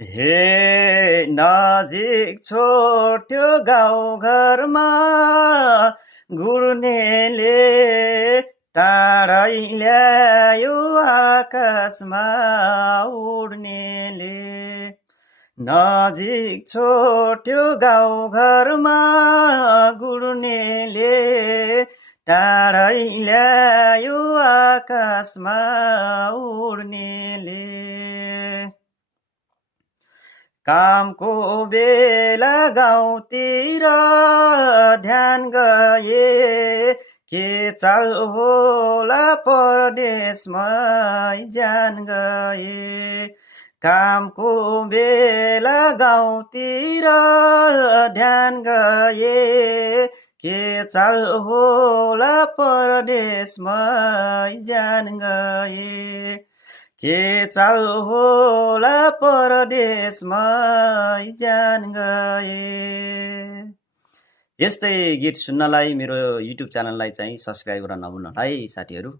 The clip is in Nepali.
हे नजिक छोड्थ्यो गाउँ घरमा घुर्नेले टाढै ल्यायो आकाशमा उड्नेले नजिक छोड्थ्यो गाउँ घरमा घुर्नेले टाढै ल्यायो आकाशमा उड्नेले कामको बेला गाउँतिर ध्यान गए के चाल होला परदेशमै जान गए कामको बेला गाउँतिर ध्यान गए के चाल होला परदेशमै जान गए के चाल होला परदेशमै जान गए। यस्तै गीत सुन्नलाई मेरो युट्युब च्यानललाई चाहिँ सब्स्क्राइब गर्न नभुल्नु है साथीहरू।